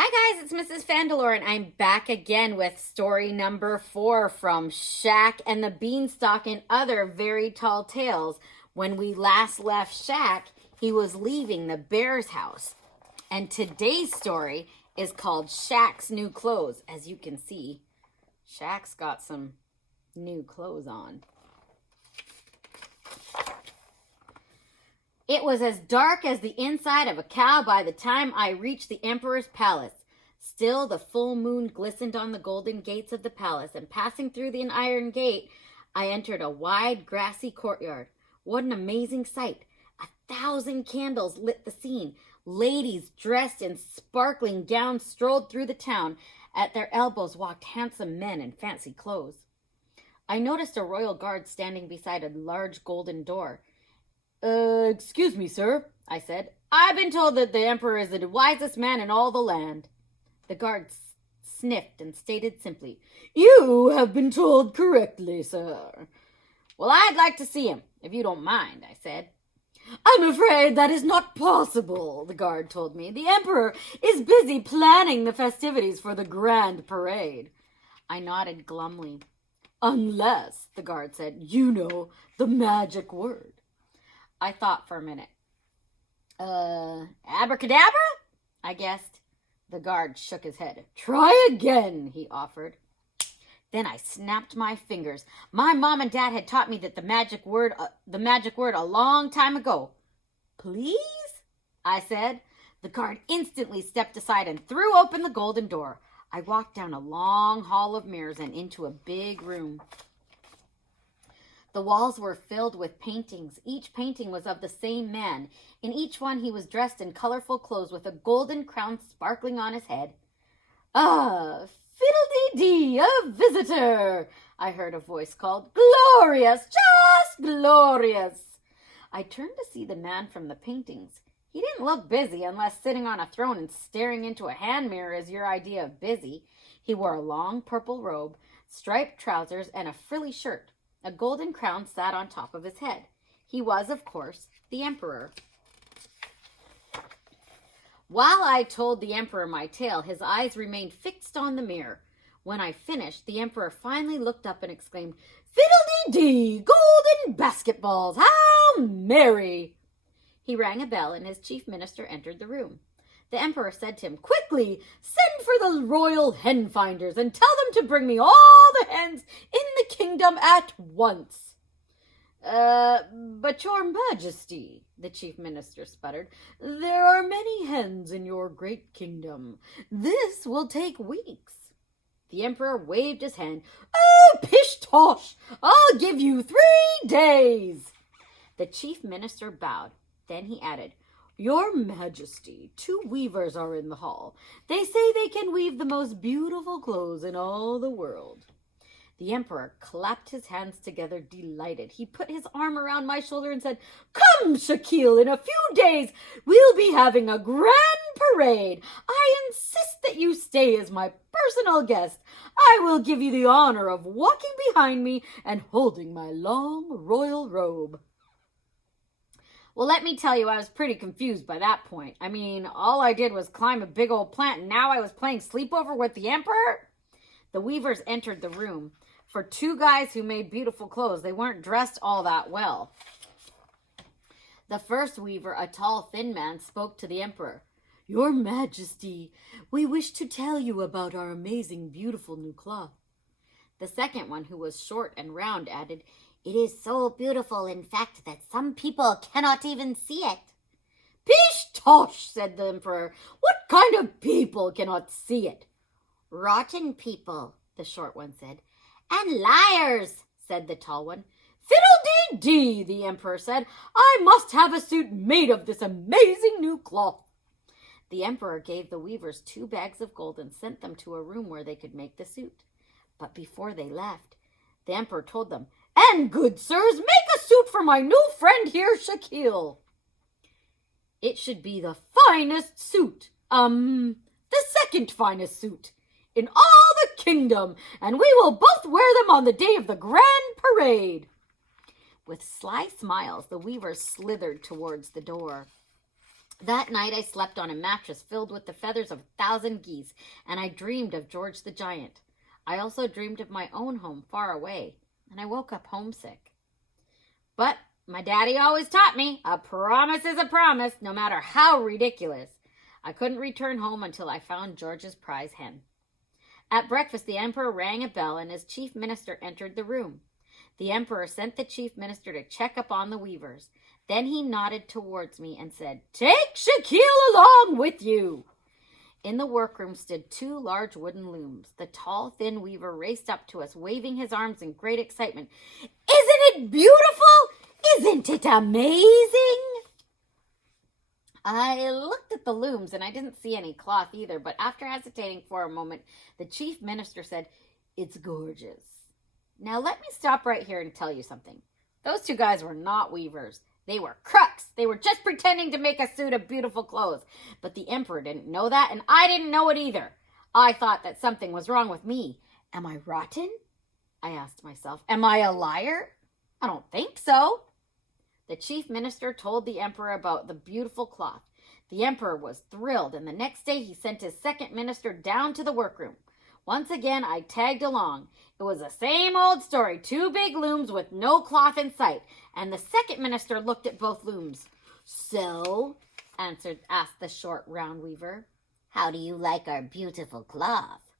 Hi guys, it's Mrs. Fandalore and I'm back again with story number 4 from SHAQ and the Beanstalk and Other Very Tall Tales. When we last left SHAQ, he was leaving the bear's house. And today's story is called SHAQ's New Clothes. As you can see, SHAQ's got some new clothes on. It was as dark as the inside of a cow by the time I reached the emperor's palace. Still, the full moon glistened on the golden gates of the palace, and passing through the iron gate, I entered a wide, grassy courtyard. What an amazing sight! 1,000 candles lit the scene. Ladies dressed in sparkling gowns strolled through the town. At their elbows walked handsome men in fancy clothes. I noticed a royal guard standing beside a large golden door. Excuse me, sir, I said. I've been told that the emperor is the wisest man in all the land. The guard sniffed and stated simply, You have been told correctly, sir. Well, I'd like to see him, if you don't mind, I said. I'm afraid that is not possible, the guard told me. The emperor is busy planning the festivities for the grand parade. I nodded glumly. Unless, the guard said, you know the magic word. I thought for a minute. Abracadabra? I guessed. The guard shook his head. Try again, he offered. Then I snapped my fingers. My mom and dad had taught me that the magic word a long time ago. Please? I said. The guard instantly stepped aside and threw open the golden door. I walked down a long hall of mirrors and into a big room. The walls were filled with paintings. Each painting was of the same man. In each one he was dressed in colorful clothes with a golden crown sparkling on his head. Ah, fiddle-dee-dee, a visitor, I heard a voice called. Glorious, just glorious. I turned to see the man from the paintings. He didn't look busy unless sitting on a throne and staring into a hand mirror is your idea of busy. He wore a long purple robe, striped trousers, and a frilly shirt. A golden crown sat on top of his head. He was, of course, the emperor. While I told the emperor my tale, his eyes remained fixed on the mirror. When I finished, the emperor finally looked up and exclaimed, Fiddle-dee-dee, golden basketballs, how merry! He rang a bell and his chief minister entered the room. The emperor said to him, Quickly, send for the royal hen finders and tell them to bring me all the hens in the kingdom at once. But your majesty, the chief minister sputtered, there are many hens in your great kingdom. This will take weeks. The emperor waved his hand. Oh, pish-tosh, I'll give you 3 days. The chief minister bowed. Then he added, Your Majesty, 2 weavers are in the hall. They say they can weave the most beautiful clothes in all the world. The emperor clapped his hands together, delighted. He put his arm around my shoulder and said, Come, Shaquille, in a few days we'll be having a grand parade. I insist that you stay as my personal guest. I will give you the honor of walking behind me and holding my long royal robe. Well, let me tell you, I was pretty confused by that point. I mean, all I did was climb a big old plant, and now I was playing sleepover with the emperor? The weavers entered the room. For 2 guys who made beautiful clothes, they weren't dressed all that well. The first weaver, a tall, thin man, spoke to the emperor. Your Majesty, we wish to tell you about our amazing, beautiful new cloth. The second one, who was short and round, added, It is so beautiful, in fact, that some people cannot even see it. Pish-tosh, said the emperor. What kind of people cannot see it? Rotten people, the short one said. And liars, said the tall one. Fiddle-dee-dee, the emperor said. I must have a suit made of this amazing new cloth. The emperor gave the weavers 2 bags of gold and sent them to a room where they could make the suit. But before they left, the emperor told them, And, good sirs, make a suit for my new friend here, Shaquille. It should be the finest suit, the second finest suit in all the kingdom, and we will both wear them on the day of the grand parade. With sly smiles, the weavers slithered towards the door. That night I slept on a mattress filled with the feathers of 1,000 geese, and I dreamed of George the Giant. I also dreamed of my own home far away, and I woke up homesick. But my daddy always taught me, a promise is a promise, no matter how ridiculous. I couldn't return home until I found George's prize hen. At breakfast, the emperor rang a bell, and his chief minister entered the room. The emperor sent the chief minister to check up on the weavers. Then he nodded towards me and said, "Take Shaquille along with you." In the workroom stood 2 large wooden looms. The tall, thin weaver raced up to us, waving his arms in great excitement. "Isn't it beautiful? Isn't it amazing?" I looked at the looms, and I didn't see any cloth either, but after hesitating for a moment, the chief minister said, "It's gorgeous." Now let me stop right here and tell you something. Those 2 guys were not weavers. They were crooks. They were just pretending to make a suit of beautiful clothes. But the emperor didn't know that, and I didn't know it either. I thought that something was wrong with me. Am I rotten? I asked myself. Am I a liar? I don't think so. The chief minister told the emperor about the beautiful cloth. The emperor was thrilled, and the next day he sent his second minister down to the workroom. Once again, I tagged along. It was the same old story, 2 big looms with no cloth in sight, and the second minister looked at both looms. "So," asked the short, round weaver, "how do you like our beautiful cloth?"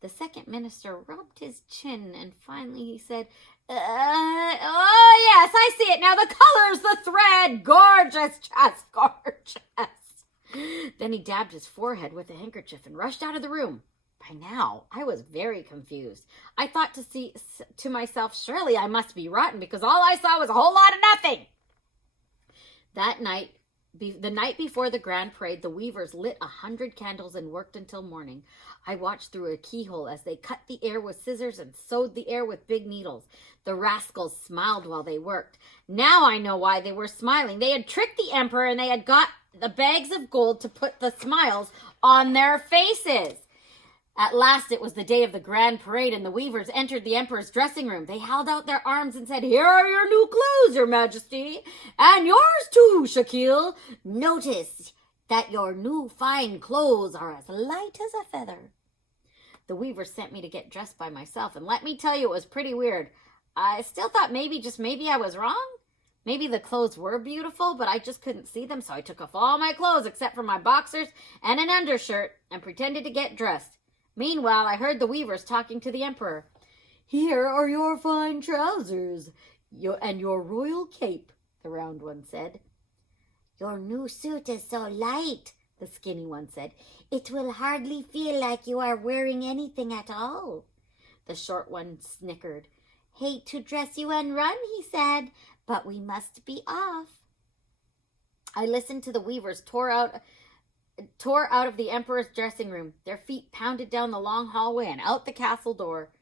The second minister rubbed his chin, and finally he said, "Oh, yes, I see it now. The colors, the thread, gorgeous, just gorgeous." Then he dabbed his forehead with a handkerchief and rushed out of the room. By now, I was very confused. I thought to myself, surely I must be rotten because all I saw was a whole lot of nothing. That night, the night before the grand parade, the weavers lit 100 candles and worked until morning. I watched through a keyhole as they cut the air with scissors and sewed the air with big needles. The rascals smiled while they worked. Now I know why they were smiling. They had tricked the emperor, and they had got the bags of gold to put the smiles on their faces. At last it was the day of the grand parade, and the weavers entered the emperor's dressing room. They held out their arms and said, "Here are your new clothes, your majesty, and yours too, Shaquille. Notice that your new fine clothes are as light as a feather." The weavers sent me to get dressed by myself, and let me tell you, it was pretty weird. I still thought maybe I was wrong. Maybe the clothes were beautiful, but I just couldn't see them, so I took off all my clothes except for my boxers and an undershirt and pretended to get dressed. Meanwhile, I heard the weavers talking to the emperor. "Here are your fine trousers and your royal cape," the round one said. "Your new suit is so light," the skinny one said. "It will hardly feel like you are wearing anything at all." The short one snickered. "Hate to dress you and run," he said, "but we must be off." I listened to the weavers tore out of the emperor's dressing room. Their feet pounded down the long hallway and out the castle door.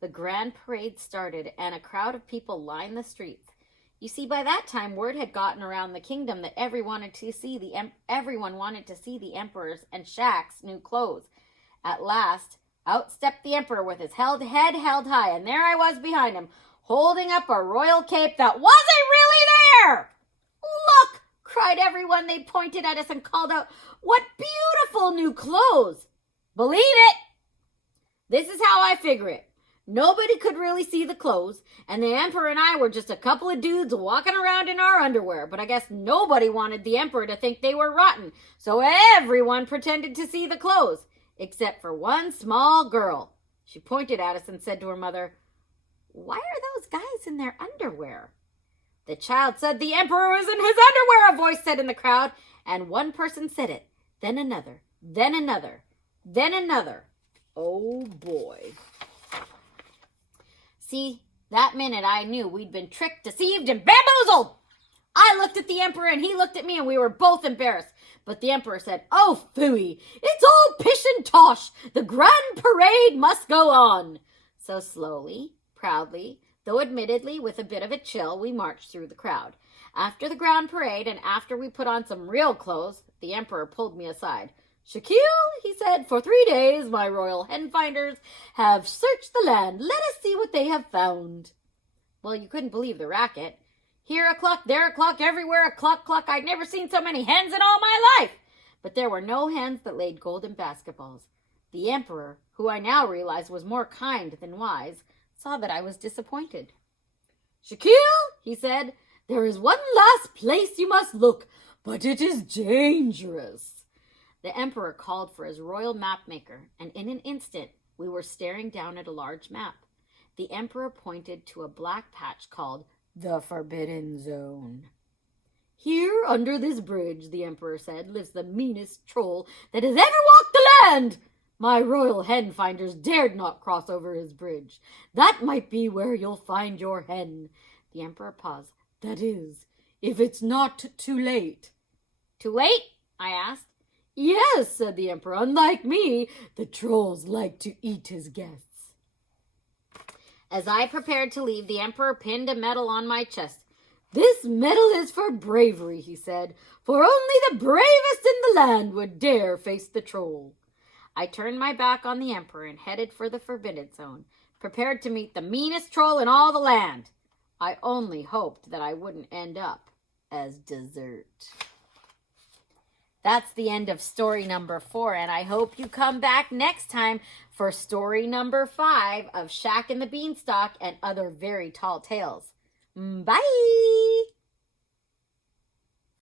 The grand parade started, and a crowd of people lined the streets. You see, by that time, word had gotten around the kingdom that everyone wanted to see the emperor's and SHAQ's new clothes. At last, out stepped the emperor with his head held high, and there I was behind him, holding up a royal cape that wasn't really there. "Look!" cried everyone. They pointed at us and called out, "What beautiful new clothes!" Believe it! This is how I figure it. Nobody could really see the clothes, and the emperor and I were just a couple of dudes walking around in our underwear, but I guess nobody wanted the emperor to think they were rotten, so everyone pretended to see the clothes, except for one small girl. She pointed at us and said to her mother, "Why are those guys in their underwear?" "The child said the emperor was in his underwear," a voice said in the crowd, and one person said it, then another, then another, then another. Oh boy. See, that minute I knew we'd been tricked, deceived, and bamboozled. I looked at the emperor and he looked at me, and we were both embarrassed. But the emperor said, "Oh, phooey, it's all pish and tosh. The grand parade must go on." So slowly, proudly, though admittedly with a bit of a chill, we marched through the crowd. After the grand parade, and after we put on some real clothes, the emperor pulled me aside. "Shaquille," he said, "for 3 days my royal hen finders have searched the land. Let us see what they have found." Well, you couldn't believe the racket. Here a cluck, there a cluck, everywhere a cluck, cluck. I'd never seen so many hens in all my life. But there were no hens that laid golden basketballs. The emperor, who I now realized was more kind than wise, saw that I was disappointed. Shaquille, he said, there is one last place you must look, but it is dangerous. The emperor called for his royal map maker, and in an instant we were staring down at a large map. The emperor pointed to a black patch called the Forbidden Zone. Here, under this bridge, the emperor said, lives the meanest troll that has ever walked the land. My royal hen finders dared not cross over his bridge. That might be where you'll find your hen. The emperor paused. That is, if it's not too late. Too late? I asked. Yes, said the emperor. Unlike me, the trolls like to eat his guests. As I prepared to leave, the emperor pinned a medal on my chest. This medal is for bravery, he said, for only the bravest in the land would dare face the troll. I turned my back on the emperor and headed for the Forbidden Zone, prepared to meet the meanest troll in all the land. I only hoped that I wouldn't end up as dessert. That's the end of story number 4, and I hope you come back next time for story number 5 of SHAQ and the Beanstalk and Other Very Tall Tales. Bye!